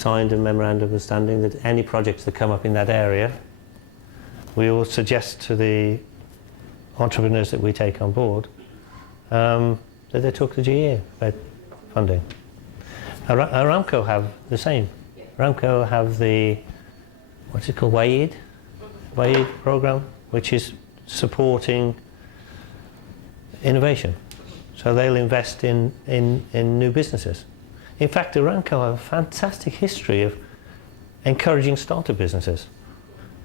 signed a memorandum of understanding that any projects that come up in that area, we will suggest to the entrepreneurs that we take on board that they talk to GE about funding. Aramco have the same. Aramco have the, what's it called, WAID program, which is supporting innovation. So they'll invest in new businesses. In fact, Aramco have a fantastic history of encouraging startup businesses.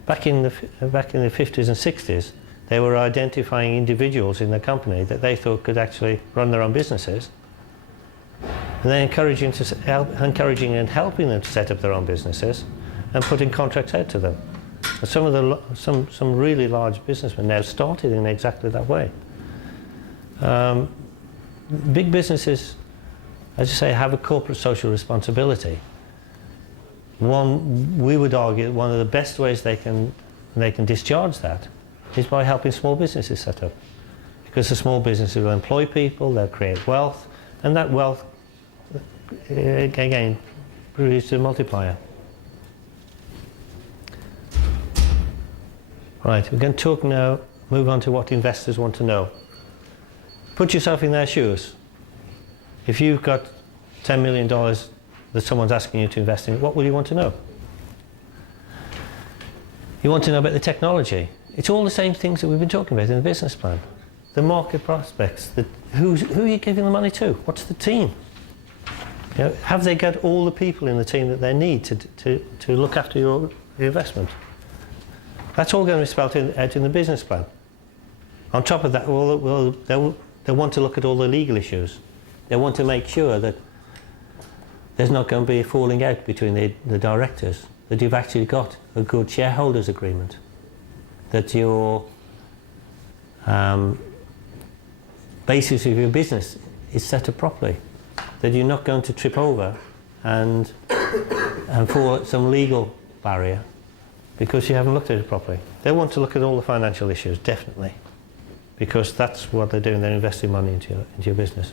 Back in the 50s and 60s, they were identifying individuals in the company that they thought could actually run their own businesses, and then encouraging and helping them to set up their own businesses, and putting contracts out to them. And some really large businessmen now started in exactly that way. Big businesses, as you say, have a corporate social responsibility. We would argue one of the best ways they can discharge that is by helping small businesses set up. Because the small businesses will employ people, they'll create wealth, and that wealth, again, produces a multiplier. Right, we're going to talk now, move on to what investors want to know. Put yourself in their shoes. If you've got $10 million that someone's asking you to invest in, what would you want to know? You want to know about the technology. It's all the same things that we've been talking about in the business plan. The market prospects, who are you giving the money to? What's the team? You know, have they got all the people in the team that they need to look after your investment? That's all going to be spelled out in the business plan. On top of that, they'll want to look at all the legal issues. They want to make sure that there's not going to be a falling out between the directors, that you've actually got a good shareholders agreement, that your basis of your business is set up properly, that you're not going to trip over and fall at some legal barrier because you haven't looked at it properly. They want to look at all the financial issues, definitely, because that's what they're doing. They're investing money into your business.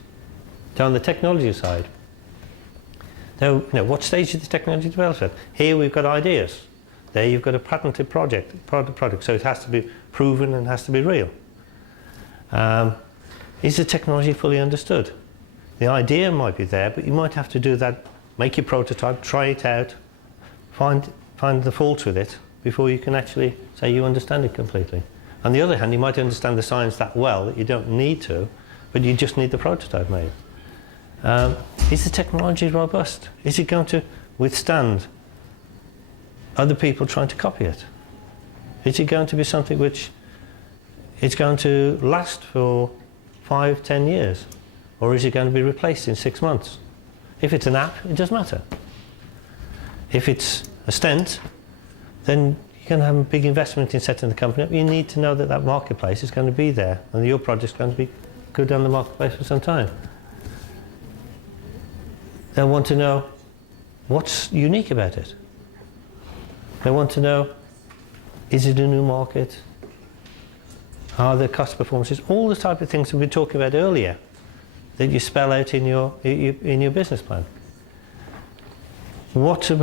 So on the technology side, what stage is the technology developed at? Here we've got ideas. There you've got a patented product, so it has to be proven and has to be real. Is the technology fully understood? The idea might be there, but you might have to do that, make your prototype, try it out, find the faults with it before you can actually say you understand it completely. On the other hand, you might understand the science that well that you don't need to, but you just need the prototype made. Is the technology robust? Is it going to withstand other people trying to copy it? Is it going to be something which is going to last for 5, 10 years? Or is it going to be replaced in 6 months? If it's an app, it doesn't matter. If it's a stent, then you're going to have a big investment in setting the company up. You need to know that that marketplace is going to be there and your project's going to be good on the marketplace for some time. They want to know what's unique about it. They want to know, is it a new market? Are there cost performances? All the type of things we've been talking about earlier that you spell out in your business plan. What are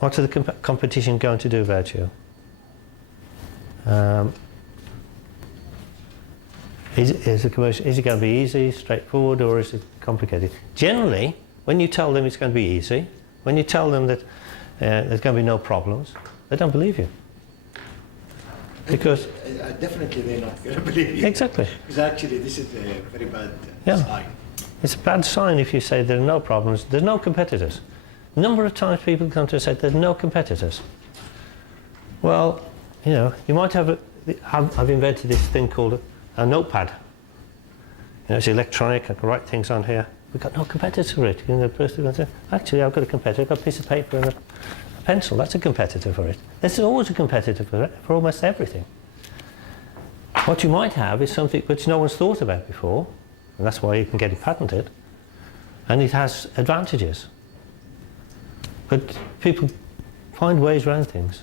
the competition going to do about you? Is it going to be easy, straightforward, or is it complicated? Generally, when you tell them it's going to be easy, when you tell them that there's going to be no problems, they don't believe you. Because definitely they're not going to believe you. Exactly. Because actually this is a very bad sign. It's a bad sign if you say there are no problems, there's no competitors. A number of times people come to us and say there's no competitors. Well, you might have I've invented this thing called a notepad. It's electronic, I can write things on here. We've got no competitor for it. The person will say, actually I've got a competitor, I've got a piece of paper and a pencil, that's a competitor for it. There's always a competitor for almost everything. What you might have is something which no one's thought about before, and that's why you can get it patented, and it has advantages. But people find ways around things.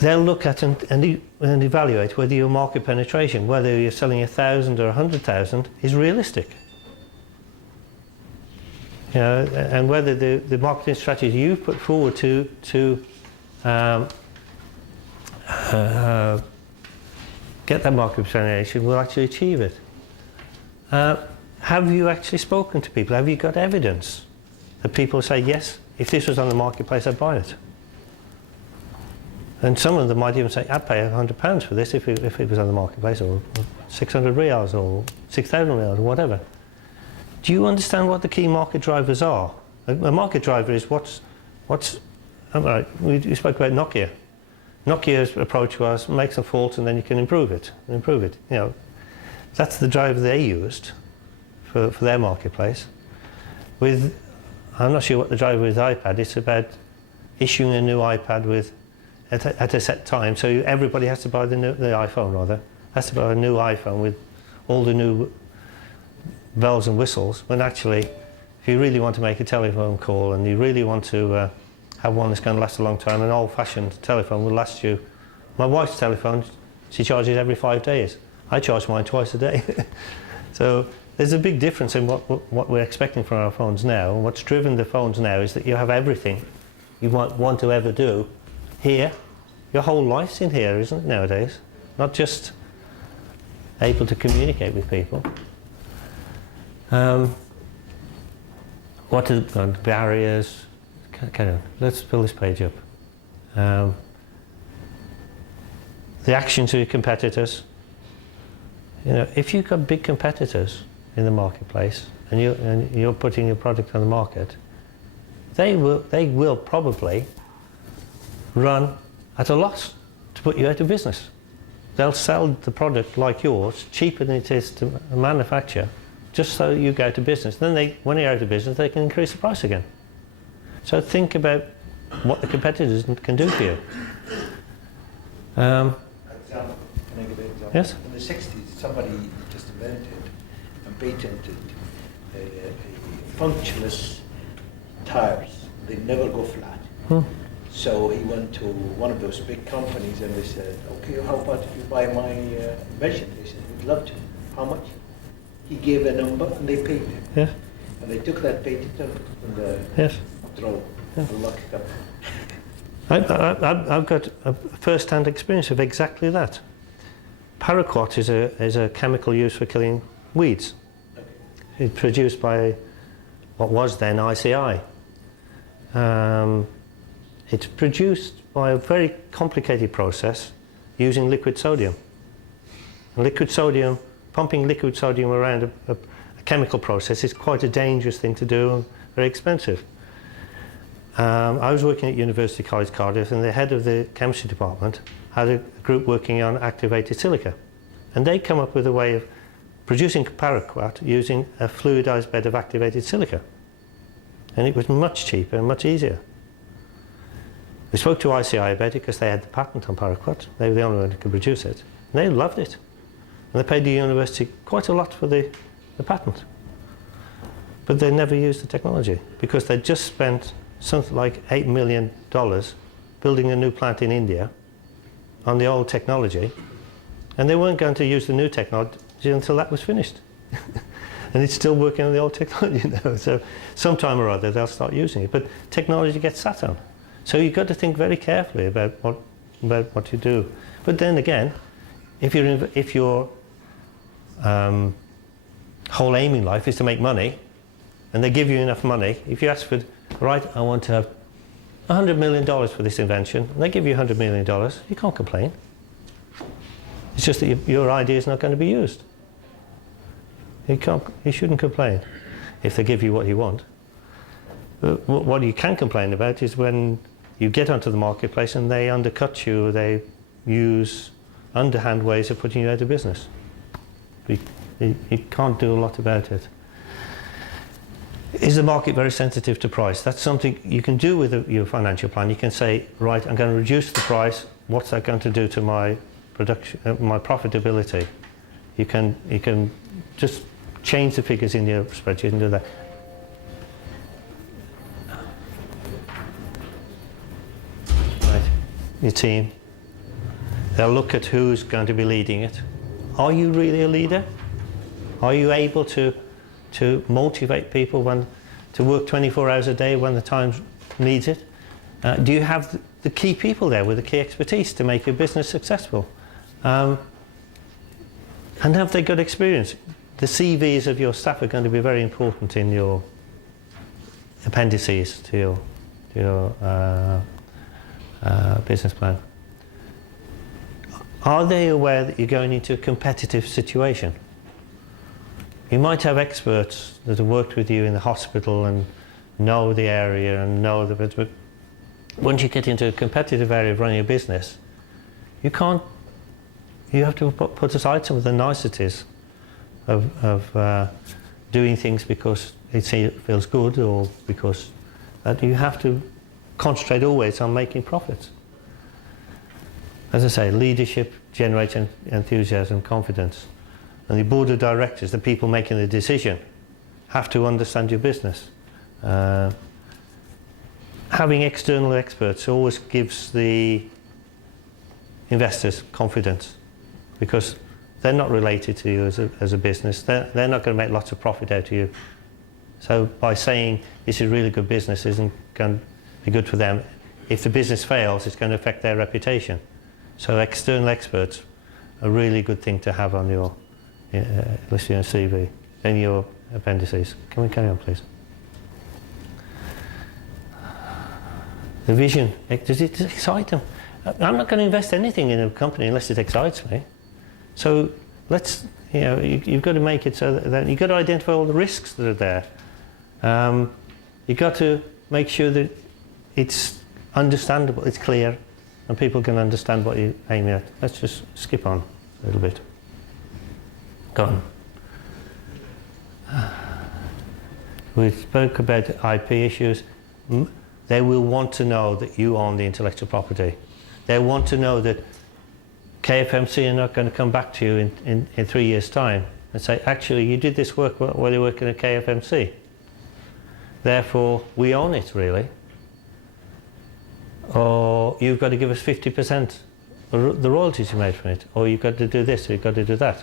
They'll look at and evaluate whether your market penetration, whether you're selling 1,000 or 100,000, is realistic. You know, and whether the marketing strategy you put forward to get that market penetration will actually achieve it. Have you actually spoken to people? Have you got evidence that people say, yes, if this was on the marketplace, I'd buy it? And some of them might even say, I'd pay £100 for this if it was on the marketplace, or 600 riyals, or 6,000 riyals, or whatever. Do you understand what the key market drivers are? A market driver is what's we spoke about Nokia. Nokia's approach was make some faults and then you can improve it. You know, that's the driver they used for their marketplace. I'm not sure what the driver with iPad. It's about issuing a new iPad at a set time. So everybody has to buy the iPhone rather. Has to buy a new iPhone with all the new bells and whistles. When actually, if you really want to make a telephone call and you really want to have one that's going to last a long time, an old-fashioned telephone will last you. My wife's telephone, she charges every 5 days. I charge mine twice a day. So there's a big difference in what we're expecting from our phones now. And what's driven the phones now is that you have everything you might want to ever do here. Your whole life's in here, isn't it, nowadays? Not just able to communicate with people. What are the barriers? Carry on. Let's fill this page up. The actions of your competitors. You know, if you've got big competitors in the marketplace and you're putting your product on the market, they will probably run at a loss to put you out of business. They'll sell the product like yours cheaper than it is to manufacture, just so you go out of business. Then when you're out of business, they can increase the price again. So think about what the competitors can do for you. Example. Can I give an example? Yes. In the 60s, somebody just invented and patented punctureless tires. They never go flat. So he went to one of those big companies and they said, okay, how about if you buy my invention? They said, we'd love to. How much? He gave a number and they paid him. Yes. And they took that patent and put it in the drawer and locked it up. I've got a first-hand experience of exactly that. Paraquat is a chemical used for killing weeds. Okay. It's produced by what was then ICI. It's produced by a very complicated process using liquid sodium. And pumping liquid sodium around a chemical process is quite a dangerous thing to do and very expensive. I was working at University College Cardiff, and the head of the chemistry department had a group working on activated silica. And they come up with a way of producing paraquat using a fluidized bed of activated silica. And it was much cheaper and much easier. We spoke to ICI about it because they had the patent on paraquat. They were the only one who could produce it. And they loved it. And they paid the university quite a lot for the patent. But they never used the technology because they just spent something like $8 million building a new plant in India on the old technology, and they weren't going to use the new technology until that was finished. And it's still working on the old technology now, so sometime or other they'll start using it, but technology gets sat on. So you've got to think very carefully about what you do. But then again, if your whole aim in life is to make money, and they give you enough money, if you ask for, right, I want to have $100 million for this invention, and they give you $100 million, you can't complain. It's just that your idea is not going to be used. You shouldn't complain if they give you what you want. But what you can complain about is when you get onto the marketplace and they undercut you, or they use underhand ways of putting you out of business. You can't do a lot about it. Is the market very sensitive to price? That's something you can do with your financial plan. You can say, right, I'm going to reduce the price. What's that going to do to my production, my profitability? You can just change the figures in your spreadsheet and do that. Right, your team. They'll look at who's going to be leading it. Are you really a leader? Are you able to motivate people when to work 24 hours a day when the time needs it? Do you have the key people there with the key expertise to make your business successful? And have they got experience? The CVs of your staff are going to be very important in your appendices to your business plan. Are they aware that you're going into a competitive situation? You might have experts that have worked with you in the hospital and know the area and know the bit, but once you get into a competitive area of running a business, you have to put aside some of the niceties of doing things because it feels good, or because you have to concentrate always on making profits. As I say, leadership generates enthusiasm, confidence. And the board of directors, the people making the decision, have to understand your business. Having external experts always gives the investors confidence, because they're not related to you as a business. They're not going to make lots of profit out of you. So by saying this is really good business isn't going to be good for them. If the business fails, it's going to affect their reputation. So external experts are a really good thing to have on your list, your CV, in your appendices. Can we carry on, please? The vision, does it excite them? I'm not going to invest anything in a company unless it excites me. So you've got to make it so that you've got to identify all the risks that are there. You've got to make sure that it's understandable, it's clear, and people can understand what you're aiming at. Let's just skip on a little bit. Go on. We spoke about IP issues. They will want to know that you own the intellectual property. They want to know that KFMC are not going to come back to you in 3 years' time and say, actually, you did this work while you're working at KFMC. Therefore, we own it, really. Or you've got to give us 50% of the royalties you made from it. Or you've got to do this, or you've got to do that.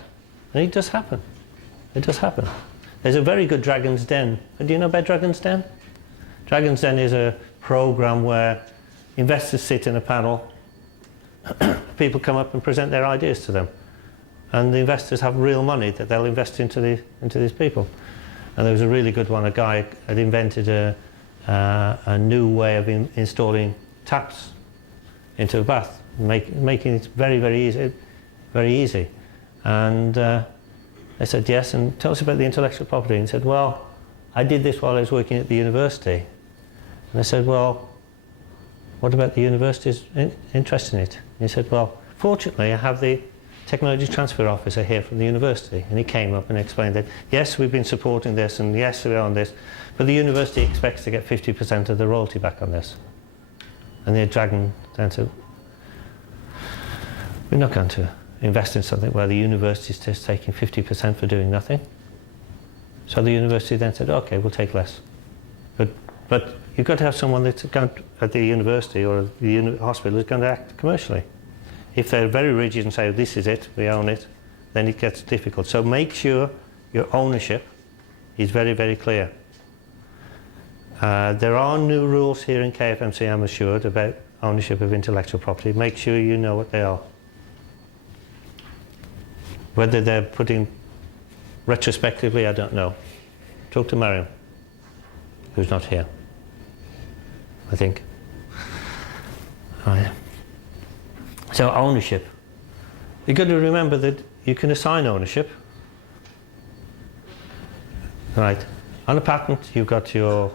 And it does happen. It does happen. There's a very good Dragon's Den. Do you know about Dragon's Den? Dragon's Den is a program where investors sit in a panel, people come up and present their ideas to them, and the investors have real money that they'll invest into these people. And there was a really good one. A guy had invented a new way of installing taps into a bath, making it very, very easy. And I said, yes, and tell us about the intellectual property. And he said, well, I did this while I was working at the university. And I said, well, what about the university's interest in it? And he said, well, fortunately, I have the technology transfer officer here from the university. And he came up and explained that, yes, we've been supporting this, and yes, we're on this, but the university expects to get 50% of the royalty back on this. And the Dragon then said, we're not going to invest in something where the university is just taking 50% for doing nothing. So the university then said, okay, we'll take less. But you've got to have someone that's going to, at the university or the hospital, is going to act commercially. If they're very rigid and say, this is it, we own it, then it gets difficult. So make sure your ownership is very, very clear. There are new rules here in KFMC, I'm assured, about ownership of intellectual property. Make sure you know what they are. Whether they're putting retrospectively, I don't know. Talk to Mariam, who's not here, I think. Oh, yeah. So ownership. You've got to remember that you can assign ownership. Right. On a patent, you've got your...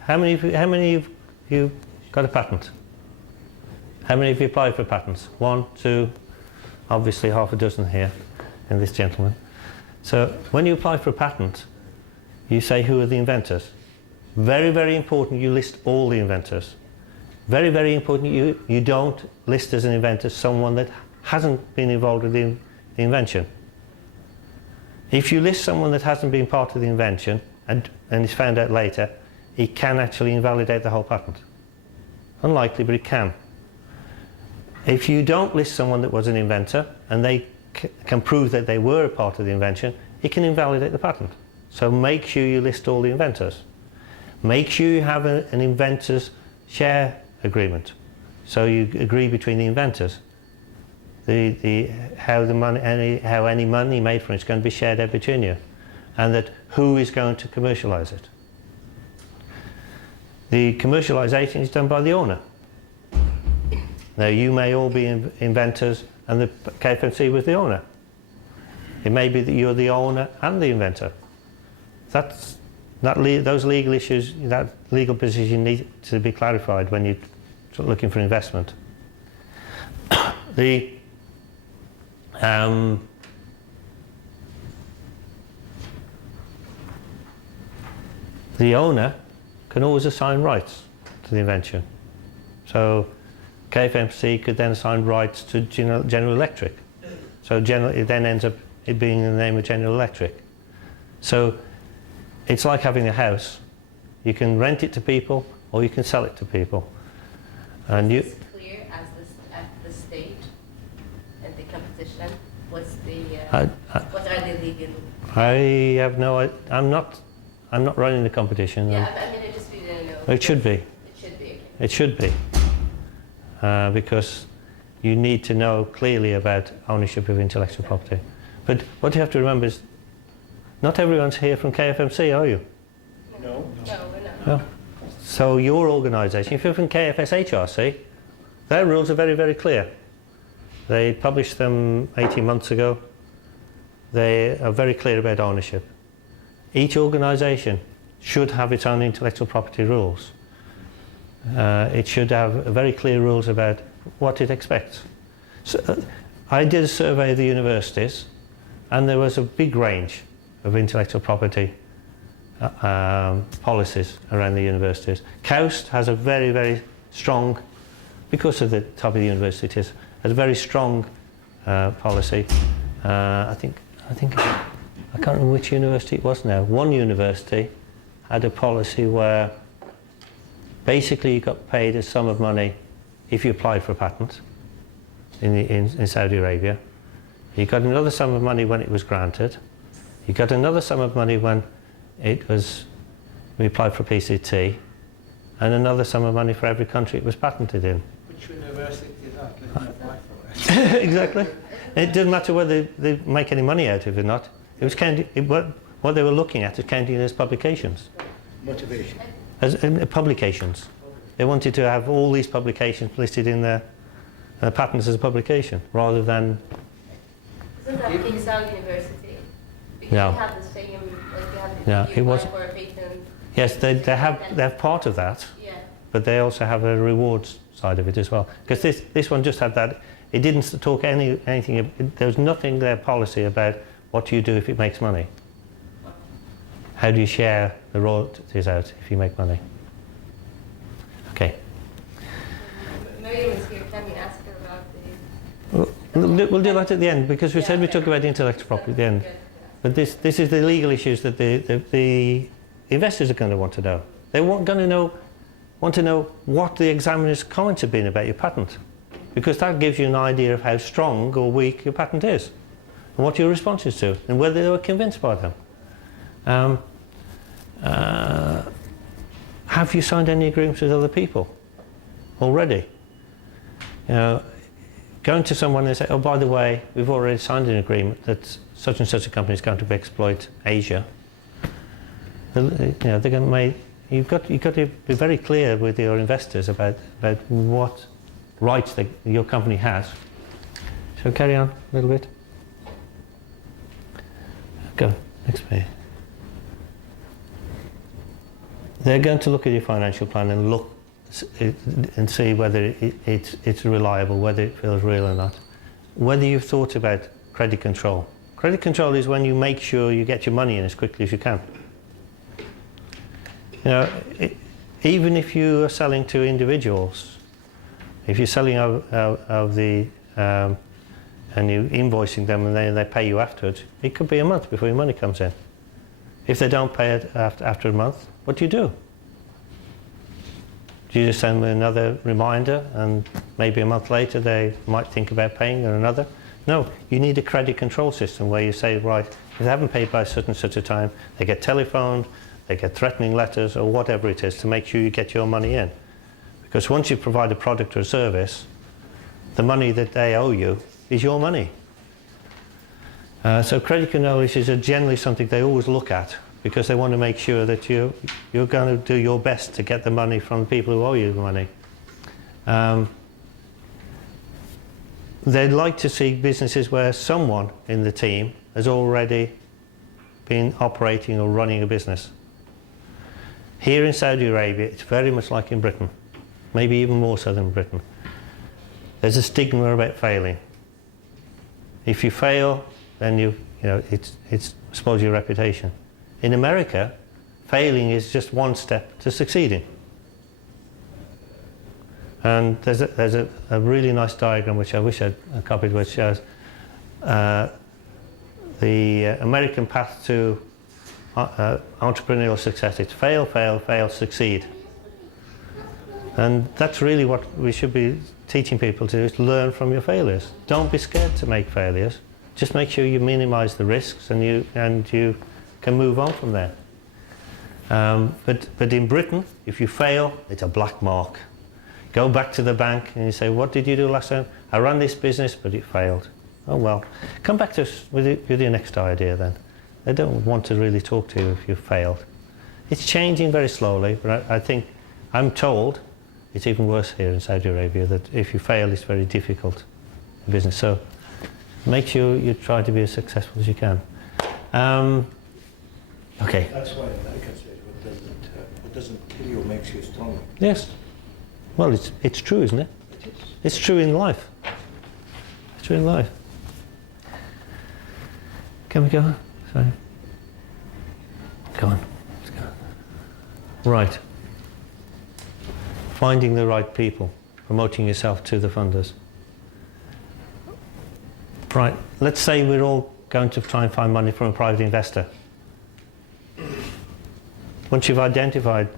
How many of you got a patent? How many of you applied for patents? 1, 2, obviously half a dozen here, and this gentleman. So when you apply for a patent, you say who are the inventors. Very, very important you list all the inventors. Very, very important you don't list as an inventor someone that hasn't been involved with the invention. If you list someone that hasn't been part of the invention and is found out later, it can actually invalidate the whole patent. Unlikely, but it can. If you don't list someone that was an inventor and they can prove that they were a part of the invention, it can invalidate the patent. So make sure you list all the inventors. Make sure you have an inventors share agreement. So you agree between the inventors how any money made from it is going to be shared out between you, and that who is going to commercialise it. The commercialisation is done by the owner. Now you may all be inventors and the KFMC was the owner. It may be that you're the owner and the inventor. Those legal issues, that legal position needs to be clarified when you're looking for investment. The owner can always assign rights to the invention. So KFMC could then assign rights to General Electric. So it then ends up it being in the name of General Electric. So it's like having a house. You can rent it to people or you can sell it to people. And Is it clear at the stage at the competition? What are the legal? I have no. I'm not running the competition. Yeah, I mean, I just didn't know. It should be. It should be. Okay. It should be. Because you need to know clearly about ownership of intellectual property. But what you have to remember is, not everyone's here from KFMC, are you? No. No, we're not. No. So your organisation, if you're from KFSHRC, their rules are very, very clear. They published them 18 months ago. They are very clear about ownership. Each organisation should have its own intellectual property rules. It should have very clear rules about what it expects. So, I did a survey of the universities, and there was a big range of intellectual property policies around the universities. KAUST has a very, very strong, because of the type of the university it is, has a very strong policy. I can't remember which university it was now. One university had a policy where basically you got paid a sum of money if you applied for a patent in Saudi Arabia. You got another sum of money when it was granted. You got another sum of money when we applied for PCT, and another sum of money for every country it was patented in. Which university did that? Let me apply for it. Exactly. It doesn't matter whether they make any money out of it or not. It was what they were looking at is counting as publications. Motivation. As publications. They wanted to have all these publications listed in their patents as a publication, rather than. Isn't that King Saud University? Because No. they have the same, like they have No, you it was- apply for a patent. Yes, they have part of that, Yeah. but they also have a rewards side of it as well. Because this one just had that. It didn't talk anything. There was nothing in their policy about what do you do if it makes money. How do you share the royalties out if you make money? Okay. Miriam is here. Can we ask her about the? We'll do that at the end, because we said we talk about intellectual property at the end. But this is the legal issues that the investors are going to want to know. They want to know what the examiner's comments have been about your patent, because that gives you an idea of how strong or weak your patent is, and what your response is to, and whether they were convinced by them. Have you signed any agreements with other people already? You know, going to someone and say, oh, by the way, we've already signed an agreement that such and such a company is going to exploit Asia. You know, they're going to make. You've got to be very clear with your investors about what rights your company has. So carry on a little bit. Go, next page. They're going to look at your financial plan and see whether it's reliable, whether it feels real or not. Whether you've thought about credit control. Credit control is when you make sure you get your money in as quickly as you can. You know, even if you are selling to individuals, if you're selling and you're invoicing them and they pay you afterwards, it could be a month before your money comes in. If they don't pay it after a month, what do? Do you just send them another reminder and maybe a month later they might think about paying or another? No, you need a credit control system where you say, right, if they haven't paid by such and such a time, they get telephoned, they get threatening letters or whatever it is to make sure you get your money in. Because once you provide a product or a service, the money that they owe you is your money. So credit control issues are generally something they always look at because they want to make sure that you're going to do your best to get the money from the people who owe you the money. They'd like to see businesses where someone in the team has already been operating or running a business. Here in Saudi Arabia, it's very much like in Britain, maybe even more so than Britain. There's a stigma about failing. If you fail, then it's spoils your reputation. In America, failing is just one step to succeeding. And there's a really nice diagram which I wish I'd copied, which shows the American path to entrepreneurial success. It's fail, fail, fail, succeed. And that's really what we should be teaching people to do, is learn from your failures. Don't be scared to make failures. Just make sure you minimize the risks and you can move on from there. But in Britain, if you fail, it's a black mark. Go back to the bank and you say, what did you do last time? I ran this business, but it failed. Oh well, come back to us with your next idea then. They don't want to really talk to you if you've failed. It's changing very slowly, but I think, I'm told, it's even worse here in Saudi Arabia, that if you fail, it's very difficult in business. So make sure you try to be as successful as you can. Okay. That's why America says what doesn't kill you makes you stronger. Yes. Well, it's true, isn't it? It is. It's true in life. It's true in life. Can we go? Sorry. Go on. Let's go. Right. Finding the right people. Promoting yourself to the funders. Right. Let's say we're all going to try and find money from a private investor. Once you've identified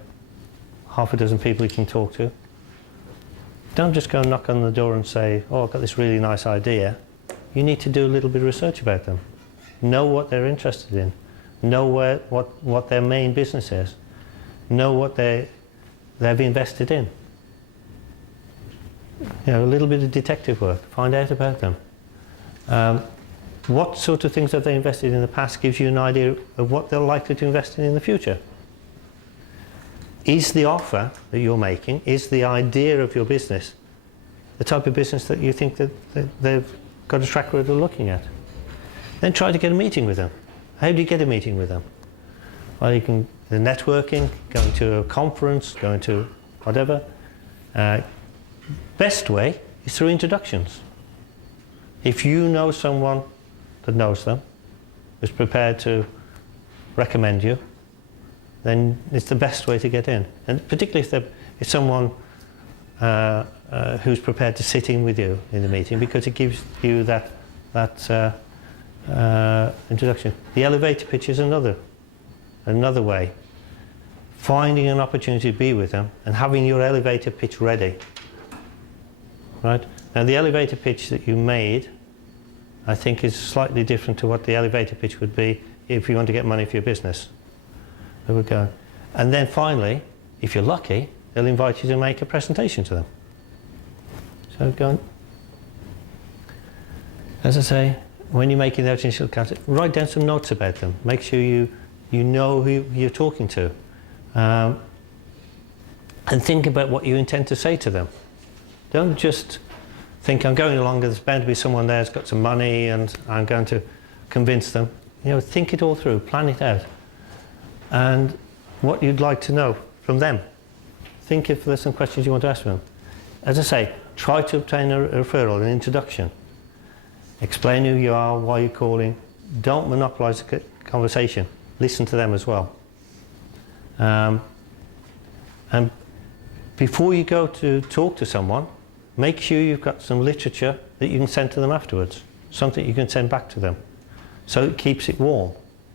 half a dozen people you can talk to, don't just go knock on the door and say, oh, I've got this really nice idea. You need to do a little bit of research about them. Know what they're interested in. Know what their main business is. Know what they've invested in. A little bit of detective work. Find out about them. What sort of things have they invested in the past gives you an idea of what they're likely to invest in the future. Is the offer that you're making, is the idea of your business the type of business that you think that they've got a track record of looking at? Then try to get a meeting with them. How do you get a meeting with them? Well, you can, the networking, going to a conference, going to whatever. Best way is through introductions. If you know someone that knows them, is prepared to recommend you, then it's the best way to get in. And particularly if it's someone who's prepared to sit in with you in the meeting, because it gives you that introduction. The elevator pitch is another way. Finding an opportunity to be with them and having your elevator pitch ready. Right? Now the elevator pitch that you made, I think, is slightly different to what the elevator pitch would be if you want to get money for your business. There we go. And then finally, if you're lucky, they'll invite you to make a presentation to them. So go on. As I say, when you're making that initial contact, write down some notes about them. Make sure you know who you're talking to. And think about what you intend to say to them. Don't just think, I'm going along, there's bound to be someone there who's got some money and I'm going to convince them. Think it all through, plan it out. And what you'd like to know from them. Think if there's some questions you want to ask them. As I say, try to obtain a referral, an introduction. Explain who you are, why you're calling. Don't monopolise the conversation. Listen to them as well. And before you go to talk to someone, make sure you've got some literature that you can send to them afterwards. Something you can send back to them. So it keeps it warm.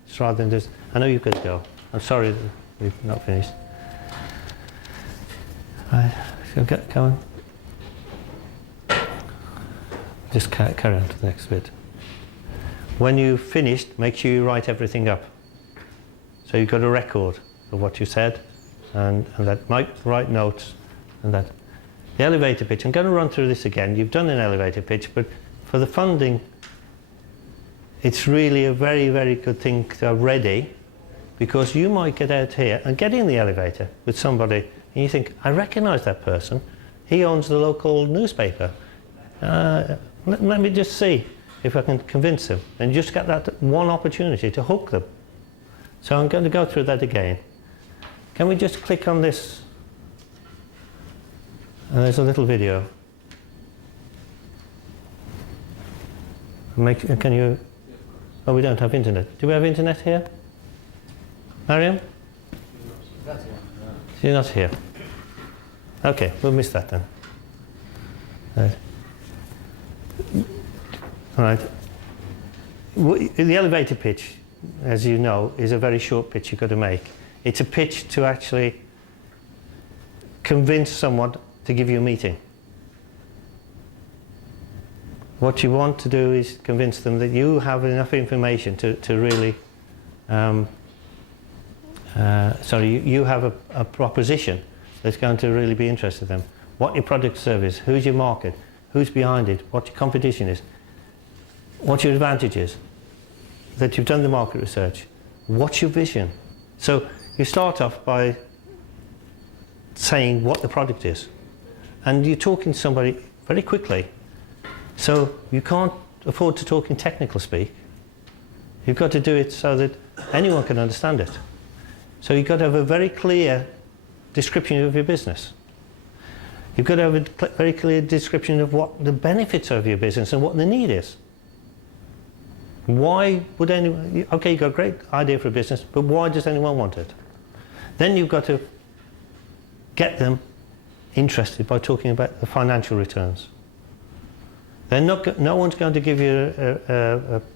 It's rather than just, I know you've got to go. I'm sorry that we've not finished. Right, so go on. Just carry on to the next bit. When you've finished, make sure you write everything up. So you've got a record. of what you said, and that write notes, and that. The elevator pitch, I'm going to run through this again. You've done an elevator pitch, but for the funding, it's really a very, very good thing to have ready, because you might get out here and get in the elevator with somebody, and you think, I recognise that person. He owns the local newspaper. Let me just see if I can convince him, and just get that one opportunity to hook them. So I'm going to go through that again. Can we just click on this? And there's a little video. Can you? Oh, we don't have internet. Do we have internet here? Mariam? She's not here. Okay, we'll miss that then. Right. All right. The elevator pitch, as you know, is a very short pitch you've got to make. It's a pitch to actually convince someone to give you a meeting. What you want to do is convince them that you have enough information to really, you have a proposition that's going to really be interested in them. What your product service, who's your market, who's behind it, what your competition is, what your advantage is, that you've done the market research, what's your vision. So you start off by saying what the product is, and you're talking to somebody very quickly. So you can't afford to talk in technical speak. You've got to do it so that anyone can understand it. So you've got to have a very clear description of your business. You've got to have a very clear description of what the benefits of your business and what the need is. Why would anyone, okay, you've got a great idea for a business, but why does anyone want it? Then you've got to get them interested by talking about the financial returns. No one's going to give you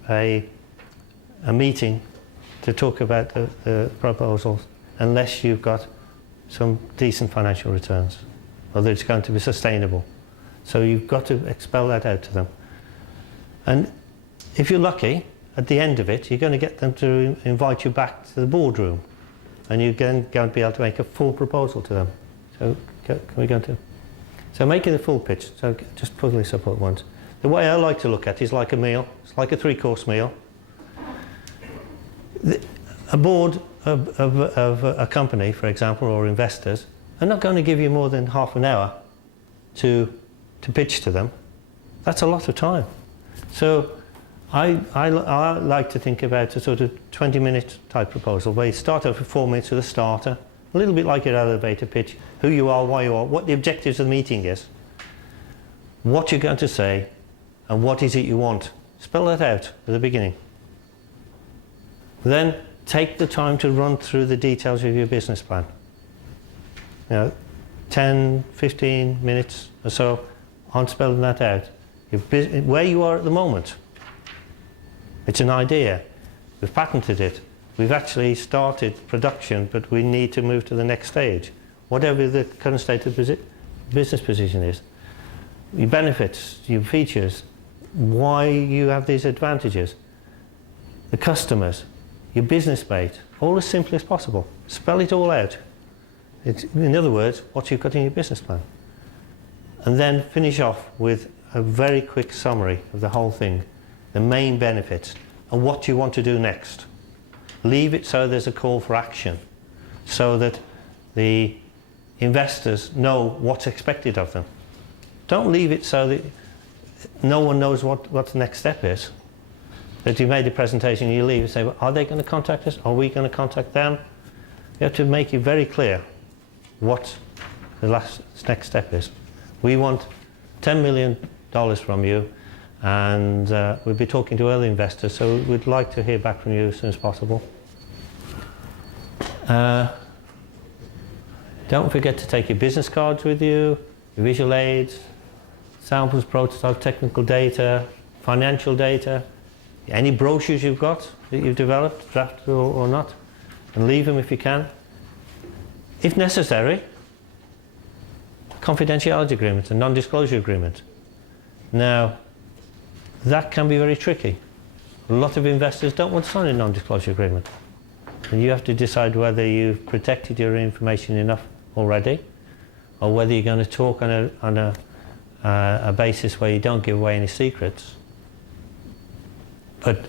a meeting to talk about the proposals unless you've got some decent financial returns, or that it's going to be sustainable. So you've got to expel that out to them. And if you're lucky, at the end of it, you're going to get them to invite you back to the boardroom, and you're going to be able to make a full proposal to them. So can we go to? So making the full pitch, so just put this up at once. The way I like to look at it is like a meal. It's like a 3-course meal. A board of a company, for example, or investors, are not going to give you more than half an hour to pitch to them. That's a lot of time. So I like to think about a sort of 20-minute type proposal where you start off with 4 minutes with a starter, a little bit like your elevator pitch, who you are, why you are, what the objectives of the meeting is, what you're going to say, and what is it you want. Spell that out at the beginning. Then take the time to run through the details of your business plan. 10, 15 minutes or so on spelling that out. Where you are at the moment. It's an idea. We've patented it. We've actually started production, but we need to move to the next stage. Whatever the current state of business position is. Your benefits, your features, why you have these advantages, the customers, your business mate, all as simply as possible. Spell it all out. In other words, what you've got in your business plan. And then finish off with a very quick summary of the whole thing, the main benefits, and what you want to do next. Leave it so there's a call for action, so that the investors know what's expected of them. Don't leave it so that no one knows what the next step is. That you made the presentation, you leave and say, well, are they going to contact us? Are we going to contact them? You have to make it very clear what the next step is. We want $10 million from you, and we'll be talking to early investors, so we'd like to hear back from you as soon as possible. Don't forget to take your business cards with you, your visual aids, samples, prototypes, technical data, financial data, any brochures you've got that you've developed, drafted or not, and leave them if you can. If necessary, confidentiality agreement, a non-disclosure agreement. Now, that can be very tricky. A lot of investors don't want to sign a non-disclosure agreement. And you have to decide whether you've protected your information enough already, or whether you're going to talk on a basis where you don't give away any secrets. But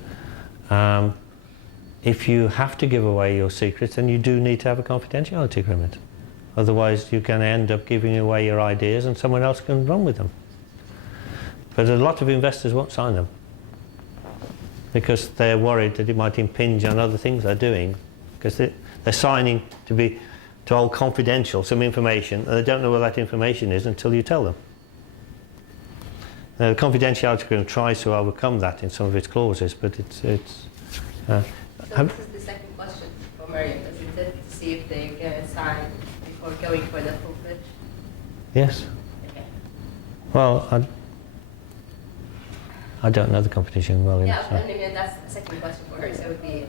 if you have to give away your secrets, then you do need to have a confidentiality agreement. Otherwise, you're going to end up giving away your ideas and someone else can run with them. But a lot of investors won't sign them because they're worried that it might impinge on other things they're doing, because they're signing to hold confidential some information, and they don't know what that information is until you tell them. Now, the confidentiality agreement tries to overcome that in some of its clauses, but it's So this is the second question for Mariam, isn't it? To see if they're going to sign before going for the full-fledged? yes. Okay. Well, I don't know the competition well Yeah, enough. So. I mean, that's the second question for her, so it would be...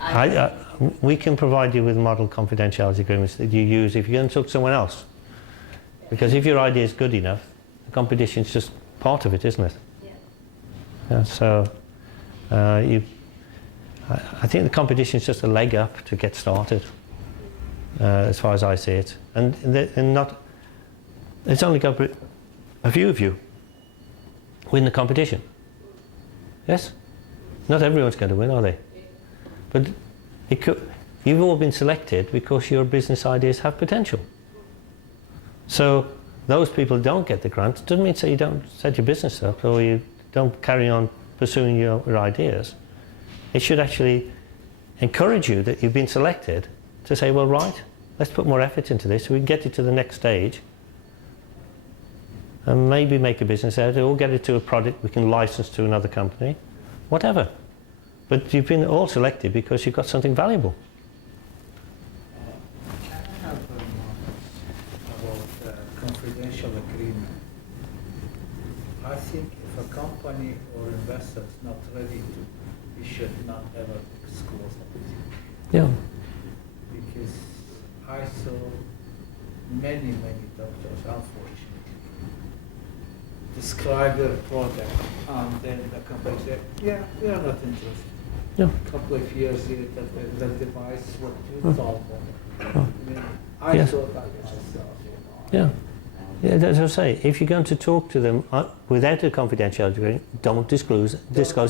We can provide you with model confidentiality agreements that you use if you're going to talk to someone else. Because if your idea is good enough, the competition's just part of it, isn't it? Yeah. So I think the competition is just a leg up to get started, as far as I see it. And it's only got a few of you win the competition. Yes? Not everyone's going to win, are they? But you've all been selected because your business ideas have potential. So those people who don't get the grant doesn't mean to say you don't set your business up or you don't carry on pursuing your ideas. It should actually encourage you that you've been selected to say, well, right, let's put more effort into this so we can get it to the next stage and maybe make a business out of it, or get it to a product we can license to another company, whatever. But you've been all selected because you've got something valuable. I have about confidential agreement. I think if a company or investor is not ready to, we should not ever disclose everything. Yeah. Because I saw many doctors, unfortunately, describe their product and then the company said, yeah, we are not interested. Yeah. A couple of years later, the device was too tall. I Yes. saw that myself. Yeah. Yeah, as I say, if you're going to talk to them without a confidentiality agreement, don't disclose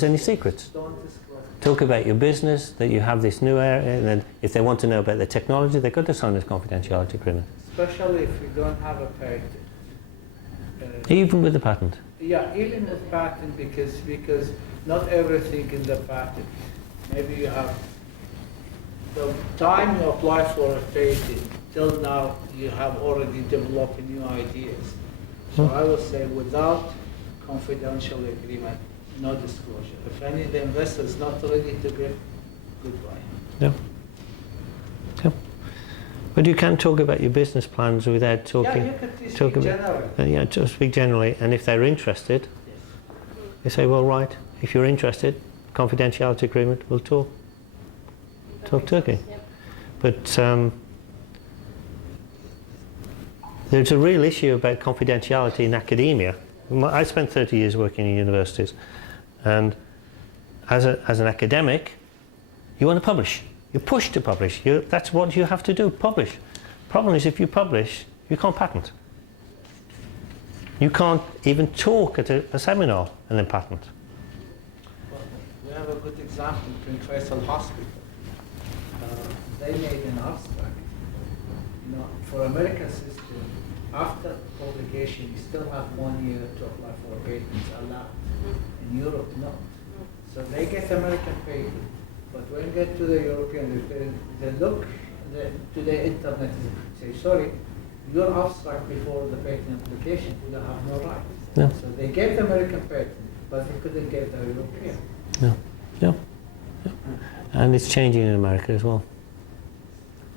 any secrets. Don't disclose. Talk about your business, that you have this new area, and then if they want to know about the technology, they've got to sign this confidentiality agreement. Especially if we don't have a patent. Even with the patent. Yeah, even with patent, because not everything in the patent. Maybe you have the time you apply for a patent till now you have already developed new ideas. So I would say without confidential agreement, no disclosure. If any of the investor is not ready to give, goodbye. Yeah. Yeah. But you can talk about your business plans without talking. Yeah, you could speak generally. Yeah, just speak generally. And if they're interested, you say, well, right, if you're interested, confidentiality agreement, we'll talk Turkey. Yeah. But there's a real issue about confidentiality in academia. I spent 30 years working in universities, and as an academic, you want to publish. You're pushed to publish. That's what you have to do, publish. Problem is, if you publish, you can't patent. You can't even talk at a seminar and then patent. Well, we have a good example in Faisal Hospital. They made an abstract. You know, for American system, after publication, you still have 1 year to apply for patents allowed. In Europe, no. So they get American patent. But when you get to the European, they look to the internet and say, sorry, your abstract before the patent application, you don't have no rights. Yeah. So they gave the American patent, but they couldn't get the European. Yeah. Yeah. Yeah. And it's changing in America as well.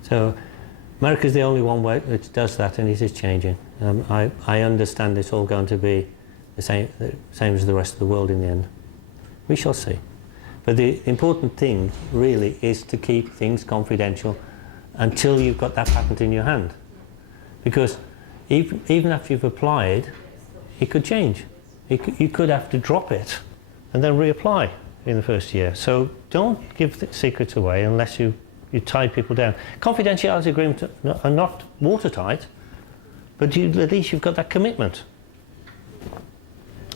So America is the only one which does that, and it is changing. I understand it's all going to be the same as the rest of the world in the end. We shall see. But the important thing really is to keep things confidential until you've got that patent in your hand. Because even after you've applied, it could change. You could have to drop it and then reapply in the first year. So don't give the secrets away unless you you tie people down. Confidentiality agreements are not watertight, but at least you've got that commitment.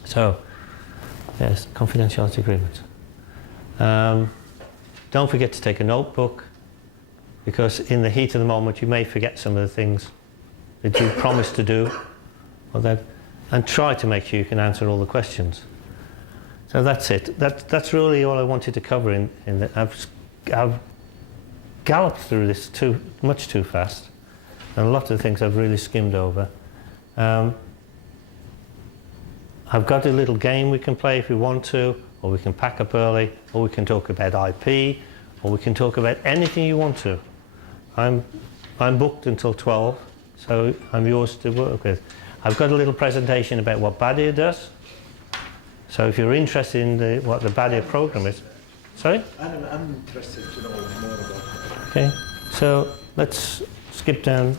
So, yes, confidentiality agreement. Don't forget to take a notebook, because in the heat of the moment you may forget some of the things that you promised to do, and try to make sure you can answer all the questions. So that's it. That's really all I wanted to cover in that. I've galloped through this much too fast, and a lot of the things I've really skimmed over. I've got a little game we can play if we want to, or we can pack up early, or we can talk about IP, or we can talk about anything you want to. I'm booked until 12, so I'm yours to work with. I've got a little presentation about what Badia does. So if you're interested in what the Badia program is. Sorry? I'm interested to know more about that. Okay, so let's skip down.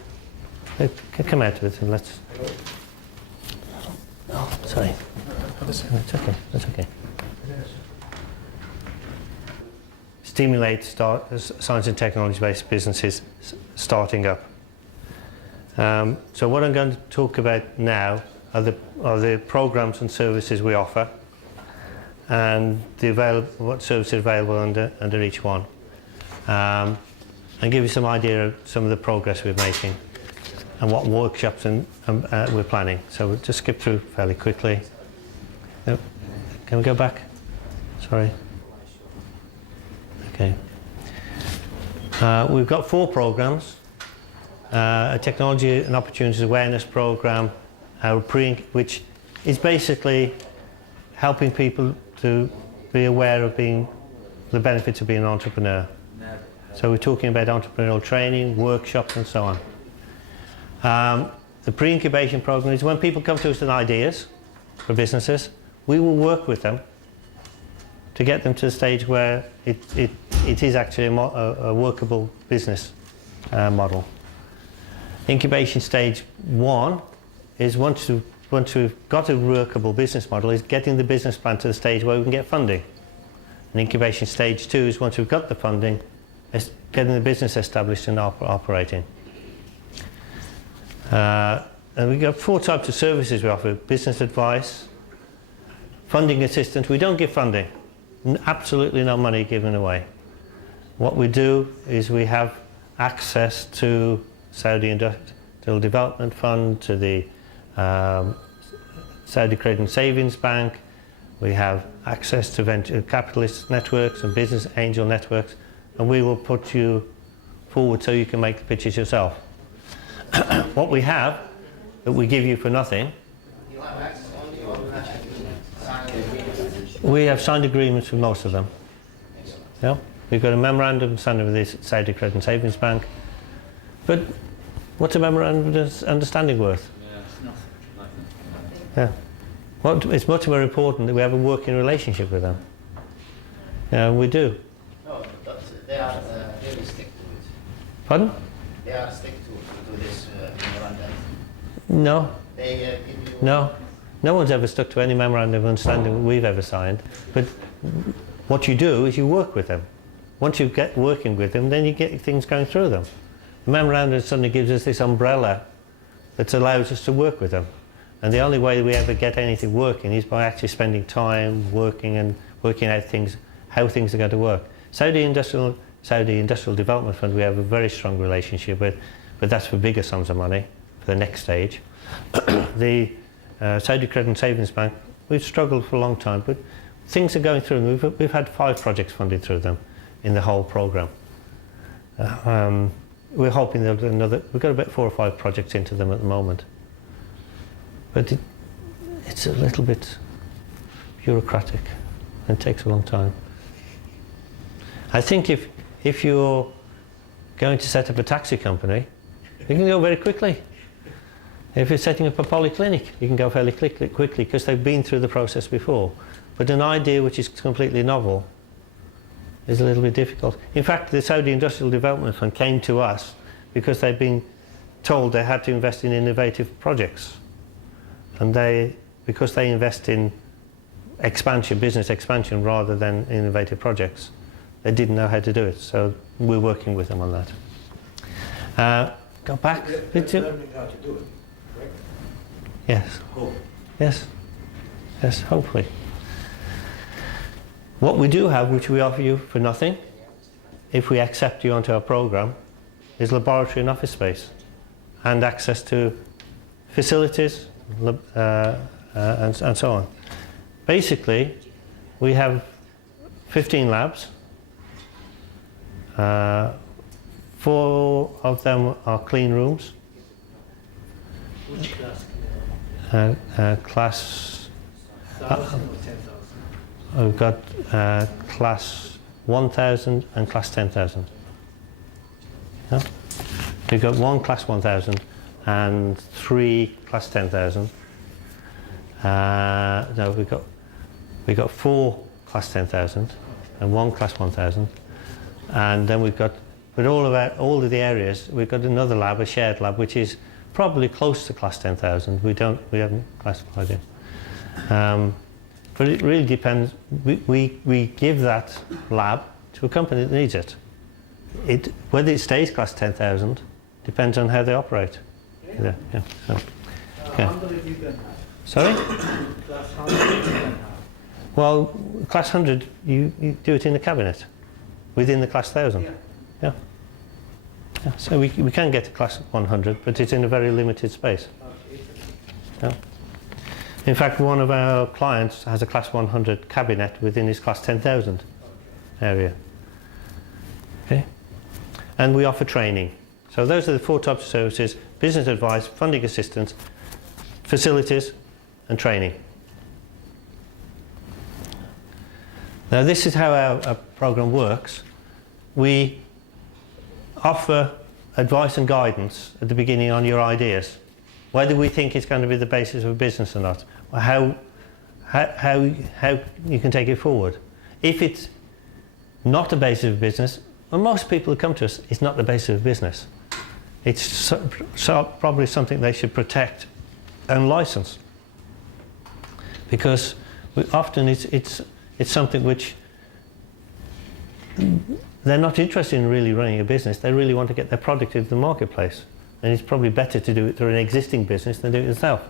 Come out of it and let's. Oh, sorry. That's okay. That's okay. Stimulate science and technology-based businesses starting up. So what I'm going to talk about now are the programs and services we offer, and what services are available under each one, and give you some idea of some of the progress we're making and what workshops we're planning. So we'll just skip through fairly quickly. Oh, can we go back? Sorry. Okay. We've got 4 programs. A technology and opportunities awareness program, which is basically helping people to be aware of the benefits of being an entrepreneur. So we're talking about entrepreneurial training, workshops and so on. The pre-incubation program is when people come to us with ideas for businesses, we will work with them to get them to the stage where it is actually a workable business model. Incubation stage 1 is once we've got a workable business model, is getting the business plan to the stage where we can get funding. And incubation stage 2 is once we've got the funding, is getting the business established and operating. And we've got 4 types of services we offer: business advice, funding assistance. We don't give funding, absolutely no money given away. What we do is we have access to Saudi Industrial Development Fund, to the Saudi Credit and Savings Bank. We have access to venture capitalist networks and business angel networks, and we will put you forward so you can make the pitches yourself. What we have that we give you for nothing, we have signed agreements with most of them. Yeah? We've got a memorandum signed with the Saudi Credit and Savings Bank. But what's a memorandum of understanding worth? Yeah, it's nothing. Yeah. It's much more important that we have a working relationship with them. Yeah, we do. No, but they are really stick to it. Pardon? They are stick to this memorandum. No. They give you. No. No one's ever stuck to any memorandum of understanding we've ever signed. But what you do is you work with them. Once you get working with them, then you get things going through them. The memorandum suddenly gives us this umbrella that allows us to work with them. And the only way we ever get anything working is by actually spending time working and working out how things are going to work. Saudi Industrial Development Fund we have a very strong relationship with, but that's for bigger sums of money for the next stage. The Saudi Credit and Savings Bank, we've struggled for a long time, but things are going through them. We've had 5 projects funded through them in the whole programme. We're hoping they'll do we've got about 4 or 5 projects into them at the moment. But it's a little bit bureaucratic and takes a long time. I think if you're going to set up a taxi company, you can go very quickly. If you're setting up a polyclinic, you can go fairly quickly because they've been through the process before. But an idea which is completely novel is a little bit difficult. In fact, the Saudi Industrial Development Fund came to us because they'd been told they had to invest in innovative projects. And because they invest in business expansion rather than innovative projects, They didn't know how to do it, so we're working with them on that. Go back. They're learning how to do it, correct? Yes. Hope. Yes. Yes, hopefully. What we do have, which we offer you for nothing, if we accept you onto our program, is laboratory and office space, and access to facilities, and so on. Basically, we have 15 labs. 4 of them are clean rooms. Which class? Class, 1,000 or 10,000? we've got class 1,000 and class 10,000. Yeah? We've got 1 class 1,000 and 3 class 10,000. No, we've got 4 class 10,000 and 1 class 1,000, and then we've got, with all of the areas, we've got another lab, a shared lab, which is probably close to class 10,000. We haven't classified it, but it really depends. We give that lab to a company that needs it. Whether it stays class 10,000 depends on how they operate. Yeah. So, okay. 100 you can have. Sorry? Class 100 you can have. Well, class 100, you do it in the cabinet, within the class 1,000. Yeah. Yeah. So we can get to class 100, but it's in a very limited space. Okay. Yeah. In fact, one of our clients has a class 100 cabinet within his class 10,000 area. Okay. And we offer training. So those are the 4 types of services: business advice, funding assistance, facilities, and training. Now, this is how our program works. We offer advice and guidance at the beginning on your ideas, whether we think it's going to be the basis of a business or not, or how you can take it forward. If it's not the basis of a business, well, most people who come to us, it's not the basis of business. It's probably something they should protect and license, because often it's something which they're not interested in really running a business. They really want to get their product into the marketplace, and it's probably better to do it through an existing business than do it yourself.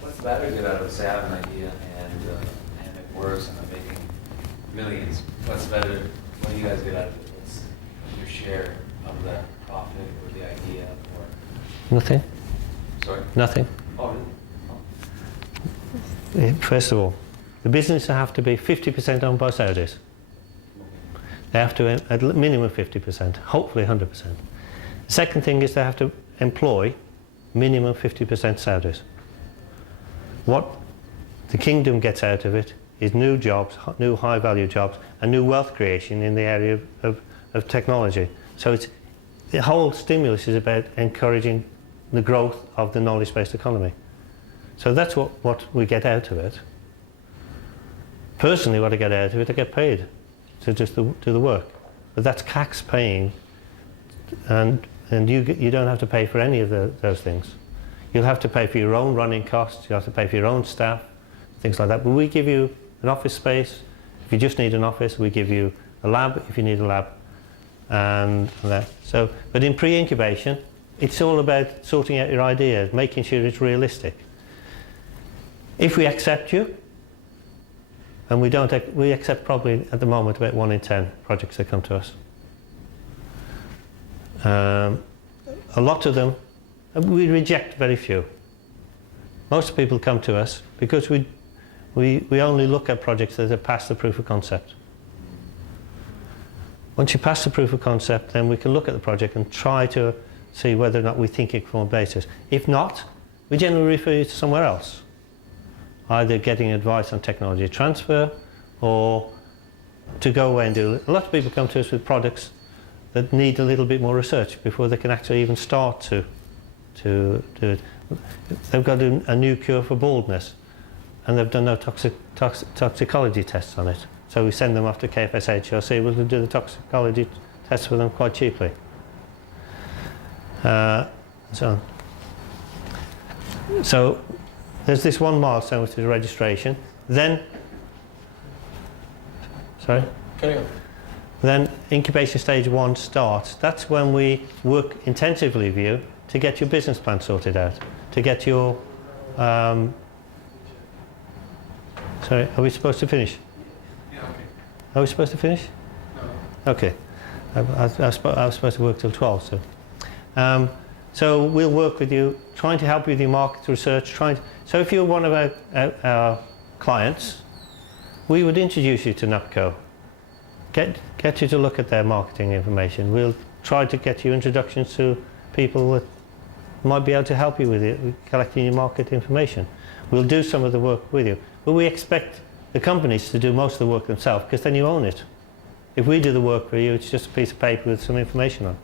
What's the battery good out of it? Say I have an idea and it works and I'm making millions. What's better? What do you guys get out of it? What's your share of the profit or the idea or? Nothing. Sorry? Nothing. Oh, really? Oh. First of all, the business will have to be 50% owned by Saudis. They have to, at minimum 50%, hopefully 100%. The second thing is they have to employ minimum 50% Saudis. What the kingdom gets out of it is new jobs, new high value jobs, and new wealth creation in the area of technology. So the whole stimulus is about encouraging the growth of the knowledge-based economy. So that's what we get out of it. Personally, what I get out of it, I get paid to just do the work. But that's tax paying, and you don't have to pay for any of those things. You'll have to pay for your own running costs, you'll have to pay for your own staff, things like that. But we give you an office space. If you just need an office, we give you a lab if you need a lab, and that. So, but in pre-incubation, it's all about sorting out your ideas, making sure it's realistic. If we accept you, and we accept probably at the moment about 1 in 10 projects that come to us. A lot of them, we reject very few. Most people come to us because we only look at projects that have passed the proof of concept. Once you pass the proof of concept, then we can look at the project and try to see whether or not we think it can form a basis. If not, we generally refer you to somewhere else, either getting advice on technology transfer or to go away and do it. A lot of people come to us with products that need a little bit more research before they can actually even start to do it. They've got a new cure for baldness, and they've done no toxicology tests on it. So we send them off to KFMC. We'll do the toxicology tests for them quite cheaply. So there's this one milestone, which is registration. Then, sorry? Carry on. Then incubation stage 1 starts. That's when we work intensively with you to get your business plan sorted out, to get your... sorry, are we supposed to finish? Yeah, okay. Are we supposed to finish? No. Okay. I was supposed to work till 12, so. So we'll work with you, trying to help you with your market research. So if you're one of our clients, we would introduce you to NAPCO. Get you to look at their marketing information. We'll try to get you introductions to people that might be able to help you with it, with collecting your market information. We'll do some of the work with you. But we expect the companies to do most of the work themselves, because then you own it. If we do the work for you, it's just a piece of paper with some information on.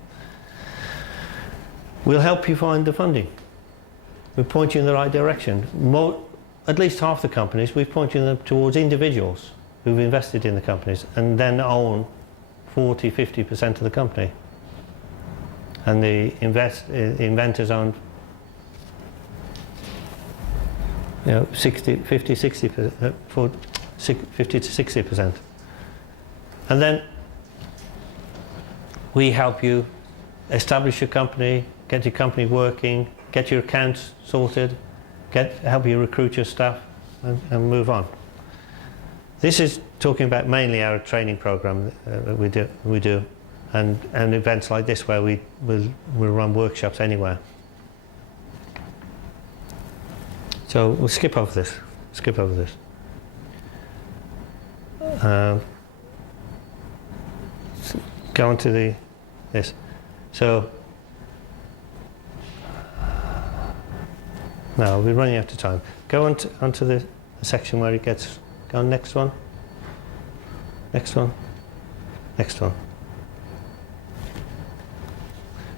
We'll help you find the funding. We'll point you in the right direction. At least half the companies, we've pointed them towards individuals who've invested in the companies and then own 40–50% of the company. And the inventors own 50–60%. And then we help you establish your company, get your company working, get your accounts sorted, help you recruit your staff, and move on. This is talking about mainly our training program that we do, and events like this where we'll run workshops anywhere. So we'll skip over this. Go on to this. So no, we're running out of time. Go onto the section where it gets. Go on, next one.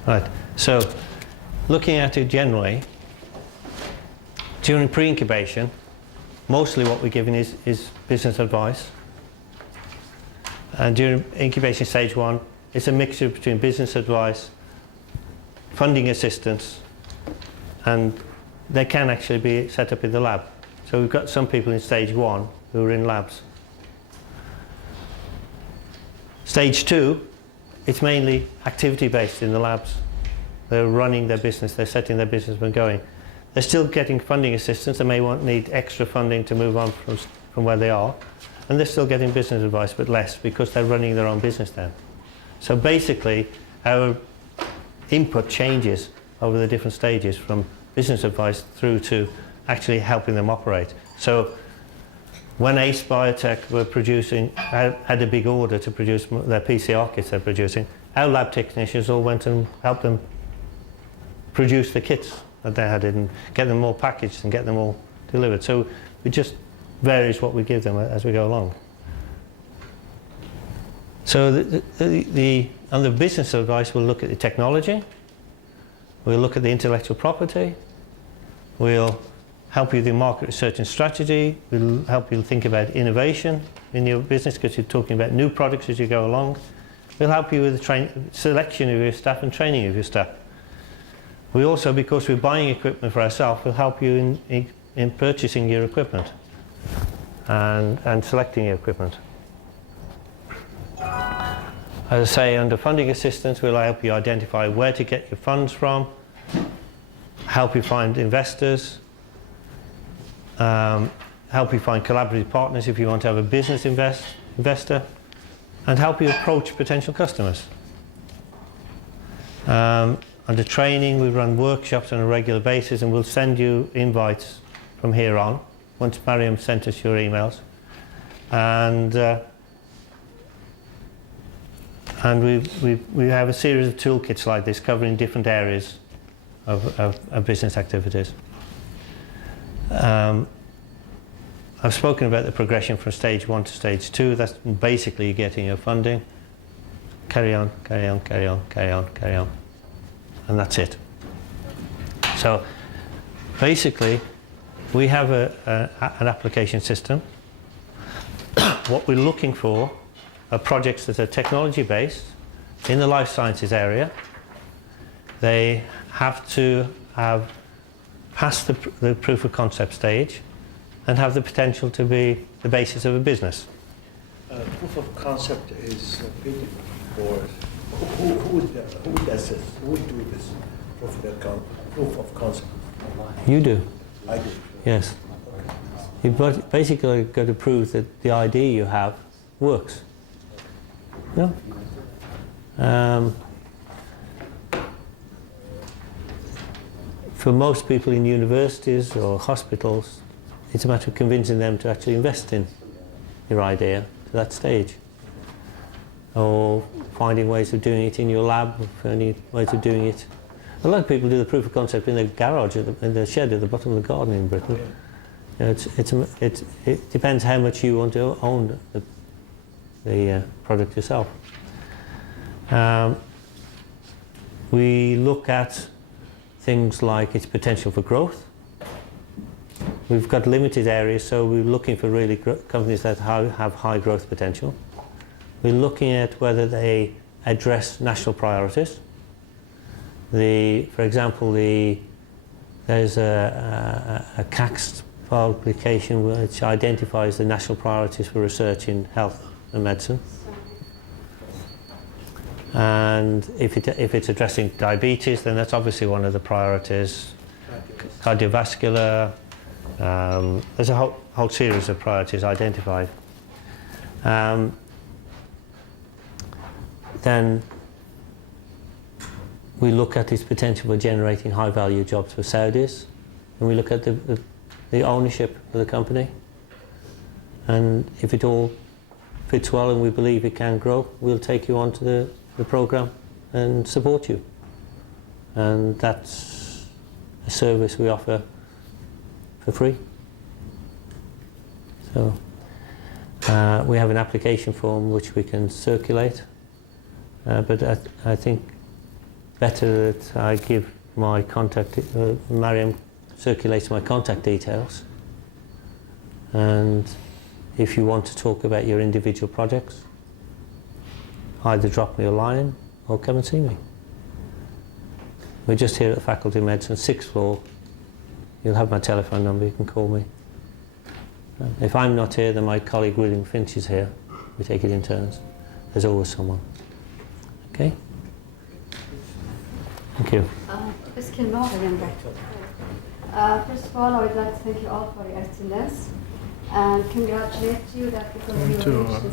Right. So, looking at it generally, during pre-incubation, mostly what we're giving is business advice. And during incubation stage 1, it's a mixture between business advice, funding assistance, and they can actually be set up in the lab. So we've got some people in stage 1 who are in labs. Stage 2, it's mainly activity-based in the labs. They're running their business, they're setting their business and going. They're still getting funding assistance, they may need extra funding to move on from where they are. And they're still getting business advice, but less, because they're running their own business then. So basically, our input changes over the different stages, from business advice through to actually helping them operate. So when Ace Biotech were had a big order to produce their PCR kits they're producing, our lab technicians all went and helped them produce the kits that they had and get them all packaged and get them all delivered. So it just varies what we give them as we go along. So on the business advice, we'll look at the technology, we'll look at the intellectual property, we'll help you with your market research and strategy, we'll help you think about innovation in your business, because you're talking about new products as you go along. We'll help you with the selection of your staff and training of your staff. We also, because we're buying equipment for ourselves, will help you in purchasing your equipment and selecting your equipment. As I say, under funding assistance, we'll help you identify where to get your funds from, help you find investors, help you find collaborative partners if you want to have a business investor, and help you approach potential customers. Under training, we run workshops on a regular basis, and we'll send you invites from here on, once Mariam sent us your emails. And we have a series of toolkits like this covering different areas of business activities. I've spoken about the progression from stage 1 to stage 2. That's basically getting your funding. Carry on. And that's it. So basically, we have an application system. What we're looking for are projects that are technology-based in the life sciences area. They have to have passed the proof of concept stage and have the potential to be the basis of a business. Proof of concept is big for who does this? Who would do this proof of concept? You do. I do. Yes. You've basically got to prove that the idea you have works. Yeah. For most people in universities or hospitals, it's a matter of convincing them to actually invest in your idea to that stage. Or finding ways of doing it in your lab, finding ways of doing it. A lot of people do the proof of concept in their garage, in the shed at the bottom of the garden in Britain. You know, it depends how much you want to own the product yourself. We look at things like its potential for growth. We've got limited areas, so we're looking for really companies that have high growth potential. We're looking at whether they address national priorities. For example, there's a CACS publication which identifies the national priorities for research in health and medicine. And if it's addressing diabetes, then that's obviously one of the priorities. Cardiovascular, there's a whole series of priorities identified. Then we look at its potential for generating high-value jobs for Saudis, and we look at the ownership of the company. And if it all fits well and we believe it can grow, we'll take you onto the program and support you. And that's a service we offer for free. So we have an application form which we can circulate, but I think better that I give my contact, Mariam circulates my contact details, and if you want to talk about your individual projects, either drop me a line or come and see me. We're just here at the Faculty of Medicine, 6th floor. You'll have my telephone number, you can call me. If I'm not here, then my colleague William Finch is here. We take it in turns. There's always someone. Okay? Thank you. First of all, I would like to thank you all for your attendance and congratulate you that because you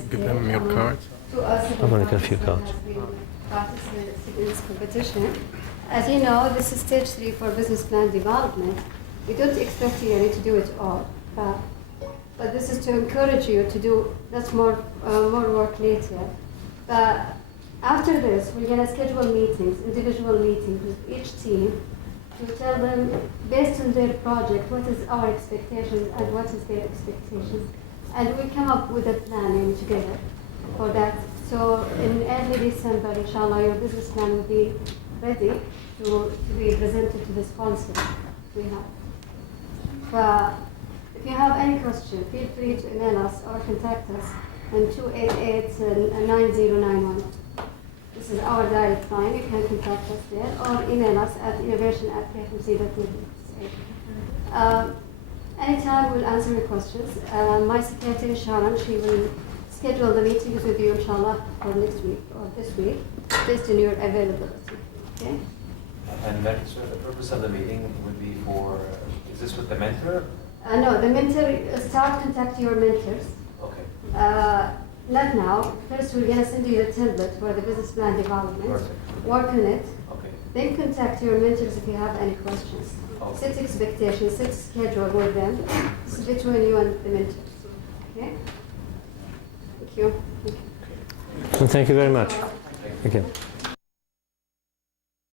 give them your card. I'm going to get a few cards. Participated in this competition. As you know, this is stage 3 for business plan development. We don't expect you to do it all, but this is to encourage you to do more work later. But after this, we're going to schedule meetings, individual meetings with each team to tell them, based on their project, what is our expectations and what is their expectations. And we come up with a plan together for that. So in early December, inshallah, your business plan will be ready to be presented to the sponsor we have. But if you have any question, feel free to email us or contact us on 288-9091. This is our direct line. You can contact us there or email us at innovation@kfmc.net. Anytime we'll answer your questions. My secretary Sharon, she will schedule the meetings with you, inshallah, for next week or this week, based on your availability. Okay? And then, so the purpose of the meeting would be for, is this with the mentor? No, the mentor, start contacting your mentors. Okay. Not now. First, we're going to send you the template for the business plan development. Perfect. Work on it. Okay. Then contact your mentors if you have any questions. Okay. Set expectations, set schedule with them. It's between you and the mentors. Okay? Thank you. Well, thank you very much. Thank you.